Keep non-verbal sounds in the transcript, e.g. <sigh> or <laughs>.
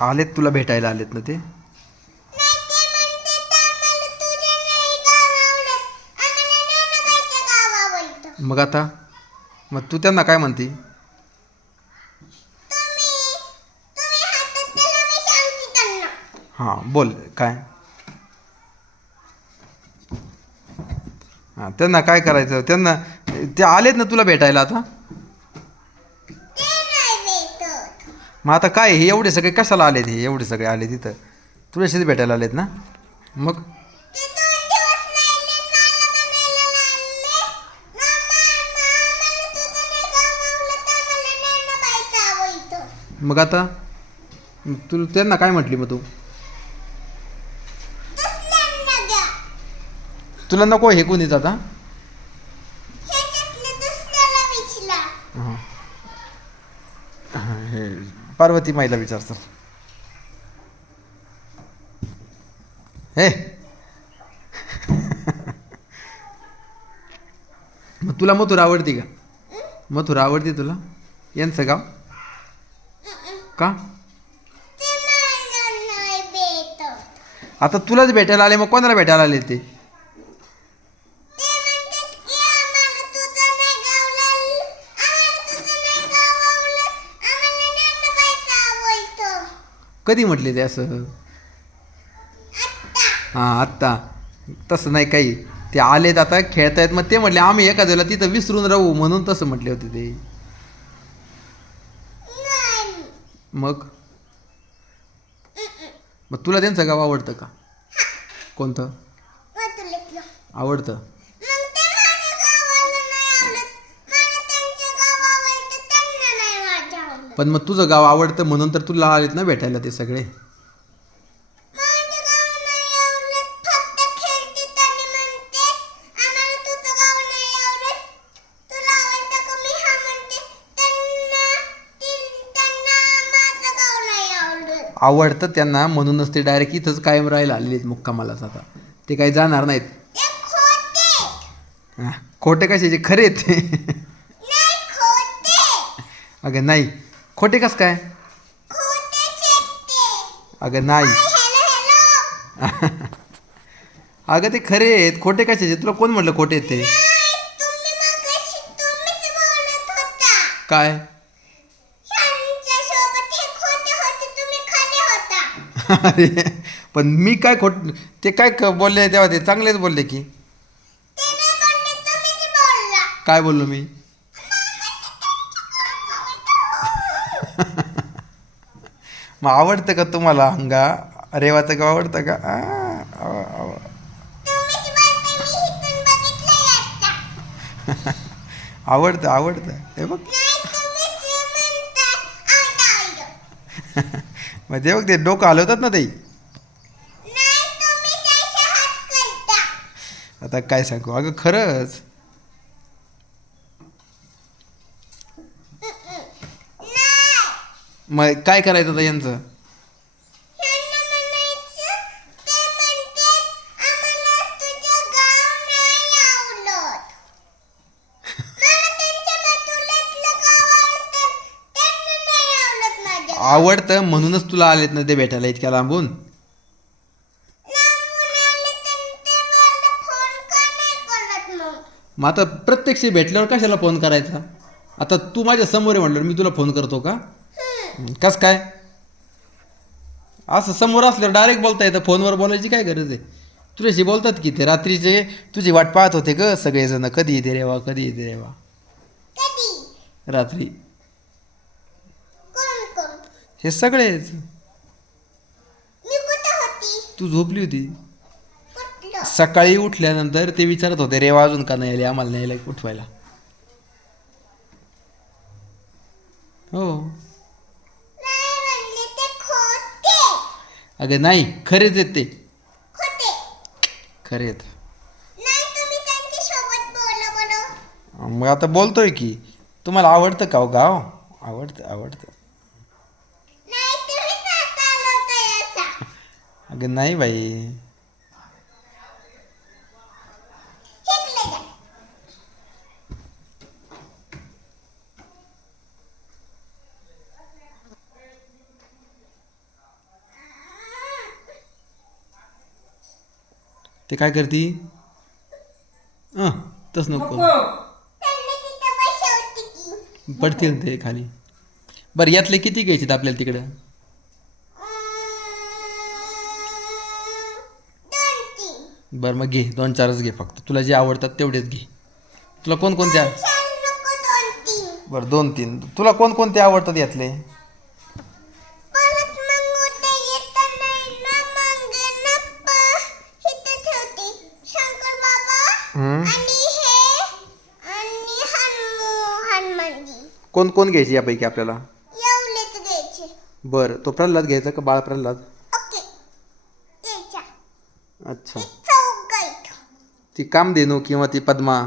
आलेत तुला भेटायला आलेत ना ते? मग आता? मग तू त्यांना काय म्हणते? हां बोल काय? हां त्यांना काय करायचं? त्यांना ते आलेत ना तुला भेटायला आता ते नाही भेटत मग आता काय हे एवढे सगळे कशाला आलेत हे? एवढे सगळे आले तिथं तुझ्याशीच भेटायला आलेत ना? मग? मग आता? तू त्यांना काय म्हटली मग तू? तुला नको हे कोणीच आता? हे. पार्वती माईला विचार सर हे. <laughs> मग तुला मथुरा आवडती का? मथुरा आवडती तुला? यांचं गाव? का? आता तुलाच भेटायला आले मग कोणाला भेटायला आले ते? कधी म्हटले ते असं? हां आत्ता. तसं नाही काही. ते आलेत आता खेळतायत. मग ते म्हटले आम्ही एखाद्याला तिथं विसरून राहू म्हणून तसं म्हटले होते ते. मग? मग तुला त्यांचं गाव आवडतं का? कोणतं? आवडतं. पण मग तुझं गाव आवडतं म्हणून तर तुला आलेत ना भेटायला ते सगळे? आवडत त्यांना म्हणूनच ते डायरेक्ट इथंच कायम राहायला आलेले आहेत मुक्कामालाच आता. ते काही जाणार नाहीत. खोटे हां, खोटे कशाचे? खरे ते. नाही खोटे अगं नाही. खोटे कस काय? अगं नाही. <laughs> अगं ते खरे आहेत. खोटे कशाचे तुला कोण म्हटलं खोटे आहेत ते? काय? अरे पण मी काय खोट ते काय बोलले तेव्हा ते चांगलेच बोलले की. काय बोललो मी? मग आवडतं का तुम्हाला अंगा रेवाचं गाव आवडतं का? <laughs> आवडतं आवडतं. हे बघ. <laughs> मग ते बघ ते डोकं हलवतात ना ते. आता काय सांगू? अगं खरंच नाही मग काय करायचं आता यांचं? आवडत. म्हणूनच तुला आलेत ना ते भेटायला इतक्या लांबून? मग? आता प्रत्यक्ष भेटल्यावर कशाला फोन करायचा? आता तू माझ्यासमोर आहे म्हटलं मी तुला फोन करतो का. कस काय? असं समोर असल्यावर डायरेक्ट बोलता येतं. फोनवर बोलायची काय गरज आहे? तुझ्याशी बोलतात की ते रात्रीचे. तुझी वाट पाहत होते ग सगळेजण. कधी येते रेवा? कधी येते रेवा? रात्री. हे सगळेच. तू झोपली होती. सकाळी उठल्यानंतर ते विचारत होते रेवा अजून का नाही आली? आम्हाला नाही आलं उठवायला. हो नाही म्हणले ते खोटे अगं नाही खरेच आहेत ते. खोटे. खरे आहेत. मग आता बोलतोय की. तुम्हाला आवडतं का हो गाव? आवडतं आवडतं. अगं नाही बाई. ते काय करती? हां तस नको पडतील ते खाली. बरं यातले किती घ्यायचे आपल्याला तिकडं? बरं मग घे. दोन चारच घे फक्त. तुला जे आवडतात तेवढेच घे. तुला कोणकोणते आ- चार नको दोन तीन. बरं दोन तीन. तुला कोणकोणते आवडतात यातले? आणि हे आणि हनुमानजी. कोण कोण घ्यायचे यापैकी आपल्याला? एवढेच घ्यायचे. बरं तो प्रल्हाद घ्यायचा का बाळ प्रल्हाद? ओके. यायच्या अच्छा. चौघ ती कामधेनू किंवा ती पद्मा?